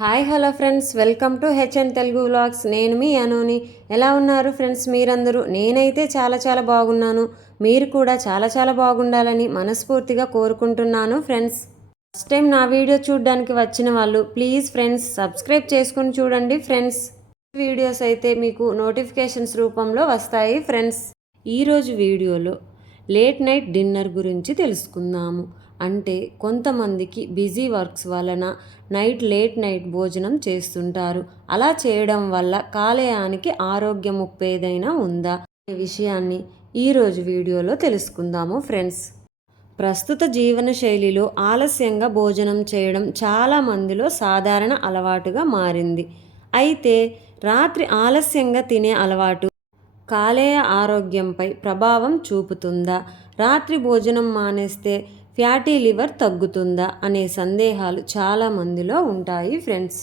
Hi hello friends, welcome to HN Telugu vlogs. నేను మీ అనుని. ఎలా ఉన్నారు ఫ్రెండ్స్ మీరందరూ? నేనైతే చాలా బాగున్నాను. మీరు కూడా చాలా బాగుండాలని మనస్ఫూర్తిగా కోరుకుంటున్నాను ఫ్రెండ్స్. ఫస్ట్ టైం నా వీడియో చూడడానికి వచ్చిన వాళ్ళు ప్లీజ్ ఫ్రెండ్స్ సబ్స్క్రైబ్ చేసుకుని చూడండి ఫ్రెండ్స్. వీడియోస్ అయితే మీకు నోటిఫికేషన్స్ రూపంలో వస్తాయి ఫ్రెండ్స్. ఈరోజు వీడియోలో లేట్ నైట్ డిన్నర్ గురించి తెలుసుకుందాము. అంటే కొంతమందికి బిజీ వర్క్స్ వలన లేట్ నైట్ భోజనం చేస్తుంటారు. అలా చేయడం వల్ల కాలేయానికి ఆరోగ్య ముప్పు ఏదైనా ఉందా అనే విషయాన్ని ఈరోజు వీడియోలో తెలుసుకుందాము ఫ్రెండ్స్. ప్రస్తుత జీవన శైలిలో ఆలస్యంగా భోజనం చేయడం చాలా మందిలో సాధారణ అలవాటుగా మారింది. అయితే రాత్రి ఆలస్యంగా తినే అలవాటు కాలేయ ఆరోగ్యంపై ప్రభావం చూపుతుందా? రాత్రి భోజనం మానేస్తే ఫ్యాటీ లివర్ తగ్గుతుందా అనే సందేహాలు చాలా మందిలో ఉంటాయి ఫ్రెండ్స్.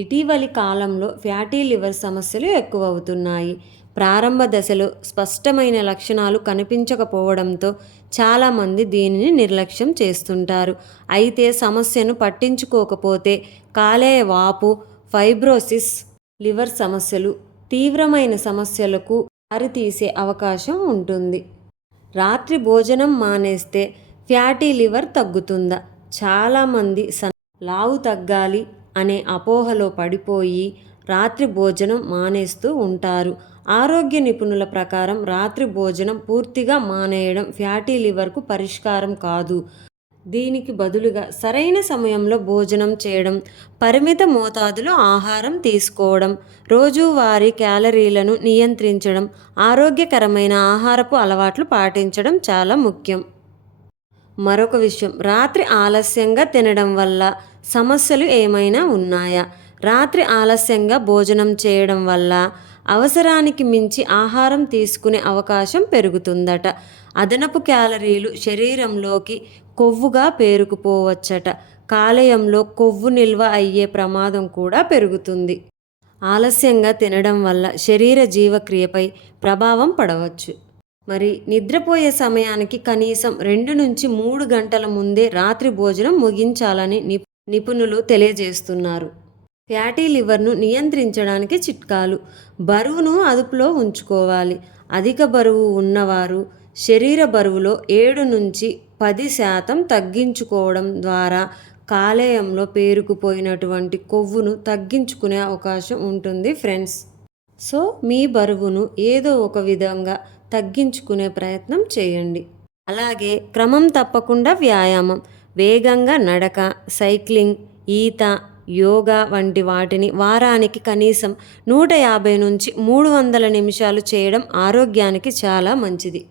ఇటీవలి కాలంలో ఫ్యాటీ లివర్ సమస్యలు ఎక్కువవుతున్నాయి. ప్రారంభ దశలో స్పష్టమైన లక్షణాలు కనిపించకపోవడంతో చాలామంది దీనిని నిర్లక్ష్యం చేస్తుంటారు. అయితే సమస్యను పట్టించుకోకపోతే కాలేయ వాపు, ఫైబ్రోసిస్, లివర్ సమస్యలు, తీవ్రమైన సమస్యలకు దారితీసే అవకాశం ఉంటుంది. రాత్రి భోజనం మానేస్తే ఫ్యాటీ లివర్ తగ్గుతుందా? చాలామంది లావు తగ్గాలి అనే అపోహలో పడిపోయి రాత్రి భోజనం మానేస్తూ ఉంటారు. ఆరోగ్య నిపుణుల ప్రకారం రాత్రి భోజనం పూర్తిగా మానేయడం ఫ్యాటీ లివర్కు పరిష్కారం కాదు. దీనికి బదులుగా సరైన సమయంలో భోజనం చేయడం, పరిమిత మోతాదులో ఆహారం తీసుకోవడం, రోజువారీ క్యాలరీలను నియంత్రించడం, ఆరోగ్యకరమైన ఆహారపు అలవాట్లు పాటించడం చాలా ముఖ్యం. మరొక విషయం, రాత్రి ఆలస్యంగా తినడం వల్ల సమస్యలు ఏమైనా ఉన్నాయా? రాత్రి ఆలస్యంగా భోజనం చేయడం వల్ల అవసరానికి మించి ఆహారం తీసుకునే అవకాశం పెరుగుతుందట. అదనపు క్యాలరీలు శరీరంలోకి కొవ్వుగా పేరుకుపోవచ్చట. కాలేయంలో కొవ్వు నిల్వ అయ్యే ప్రమాదం కూడా పెరుగుతుంది. ఆలస్యంగా తినడం వల్ల శరీర జీవక్రియపై ప్రభావం పడవచ్చు. మరి నిద్రపోయే సమయానికి కనీసం 2 నుంచి 3 గంటల ముందే రాత్రి భోజనం ముగించాలని నిపుణులు తెలియజేస్తున్నారు. ఫ్యాటీ లివర్ను నియంత్రించడానికి చిట్కాలు. బరువును అదుపులో ఉంచుకోవాలి. అధిక బరువు ఉన్నవారు శరీర బరువులో 7 నుంచి 10% తగ్గించుకోవడం ద్వారా కాలేయంలో పేరుకుపోయినటువంటి కొవ్వును తగ్గించుకునే అవకాశం ఉంటుంది ఫ్రెండ్స్. సో మీ బరువును ఏదో ఒక విధంగా తగ్గించుకునే ప్రయత్నం చేయండి. అలాగే క్రమం తప్పకుండా వ్యాయామం, వేగంగా నడక, సైక్లింగ్, ఈత, యోగా వంటి వాటిని వారానికి కనీసం 150 నుంచి 300 నిమిషాలు చేయడం ఆరోగ్యానికి చాలా మంచిది.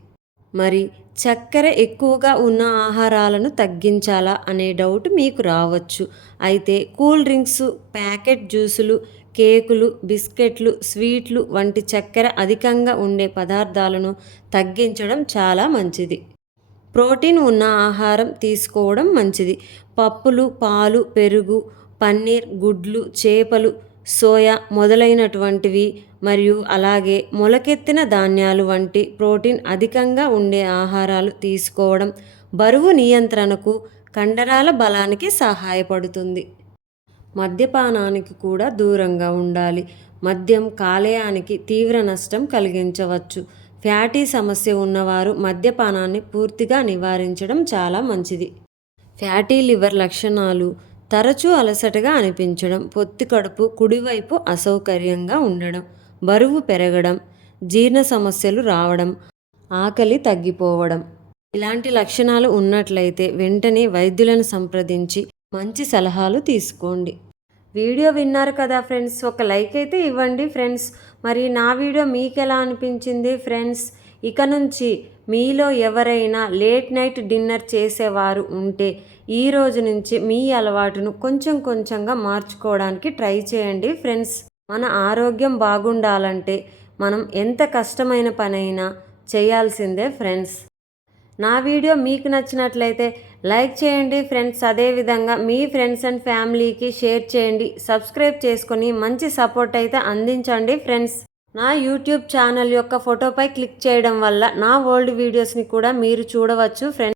మరి చక్కెర ఎక్కువగా ఉన్న ఆహారాలను తగ్గించాలా అనే డౌట్ మీకు రావచ్చు. అయితే కూల్ డ్రింక్స్, ప్యాకెట్ జ్యూసులు, కేకులు, బిస్కెట్లు, స్వీట్లు వంటి చక్కెర అధికంగా ఉండే పదార్థాలను తగ్గించడం చాలా మంచిది. ప్రోటీన్ ఉన్న ఆహారం తీసుకోవడం మంచిది. పప్పులు, పాలు, పెరుగు, పన్నీర్, గుడ్లు, చేపలు, సోయా మొదలైనటువంటివి మరియు అలాగే మొలకెత్తిన ధాన్యాలు వంటి ప్రోటీన్ అధికంగా ఉండే ఆహారాలు తీసుకోవడం బరువు నియంత్రణకు, కండరాల బలానికి సహాయపడుతుంది. మద్యపానానికి కూడా దూరంగా ఉండాలి. మద్యం కాలేయానికి తీవ్ర నష్టం కలిగించవచ్చు. ఫ్యాటీ సమస్య ఉన్నవారు మద్యపానాన్ని పూర్తిగా నివారించడం చాలా మంచిది. ఫ్యాటీ లివర్ లక్షణాలు తరచూ అలసటగా అనిపించడం, పొత్తి కడుపు కుడివైపు అసౌకర్యంగా ఉండడం, బరువు పెరగడం, జీర్ణ సమస్యలు రావడం, ఆకలి తగ్గిపోవడం. ఇలాంటి లక్షణాలు ఉన్నట్లయితే వెంటనే వైద్యులను సంప్రదించి మంచి సలహాలు తీసుకోండి. వీడియో విన్నారు కదా ఫ్రెండ్స్, ఒక లైక్ అయితే ఇవ్వండి ఫ్రెండ్స్. మరి నా వీడియో మీకు ఎలా అనిపించింది ఫ్రెండ్స్? ఇక నుంచి మీలో ఎవరైనా లేట్ నైట్ డిన్నర్ చేసేవారు ఉంటే ఈ రోజు నుంచి మీ అలవాటును కొంచెంగా మార్చుకోవడానికి ట్రై చేయండి ఫ్రెండ్స్. మన ఆరోగ్యం బాగుండాలంటే మనం ఎంత కష్టమైన పనైనా చేయాల్సిందే ఫ్రెండ్స్. నా వీడియో మీకు నచ్చినట్లయితే లైక్ చేయండి ఫ్రెండ్స్. అదేవిధంగా మీ ఫ్రెండ్స్ అండ్ ఫ్యామిలీకి షేర్ చేయండి. సబ్స్క్రైబ్ చేసుకొని మంచి సపోర్ట్ అయితే అందించండి ఫ్రెండ్స్. నా యూట్యూబ్ ఛానల్ యొక్క ఫోటోపై క్లిక్ చేయడం వల్ల నా ఓల్డ్ వీడియోస్ని కూడా మీరు చూడవచ్చు ఫ్రెండ్స్.